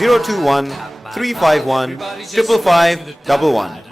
021 351 55511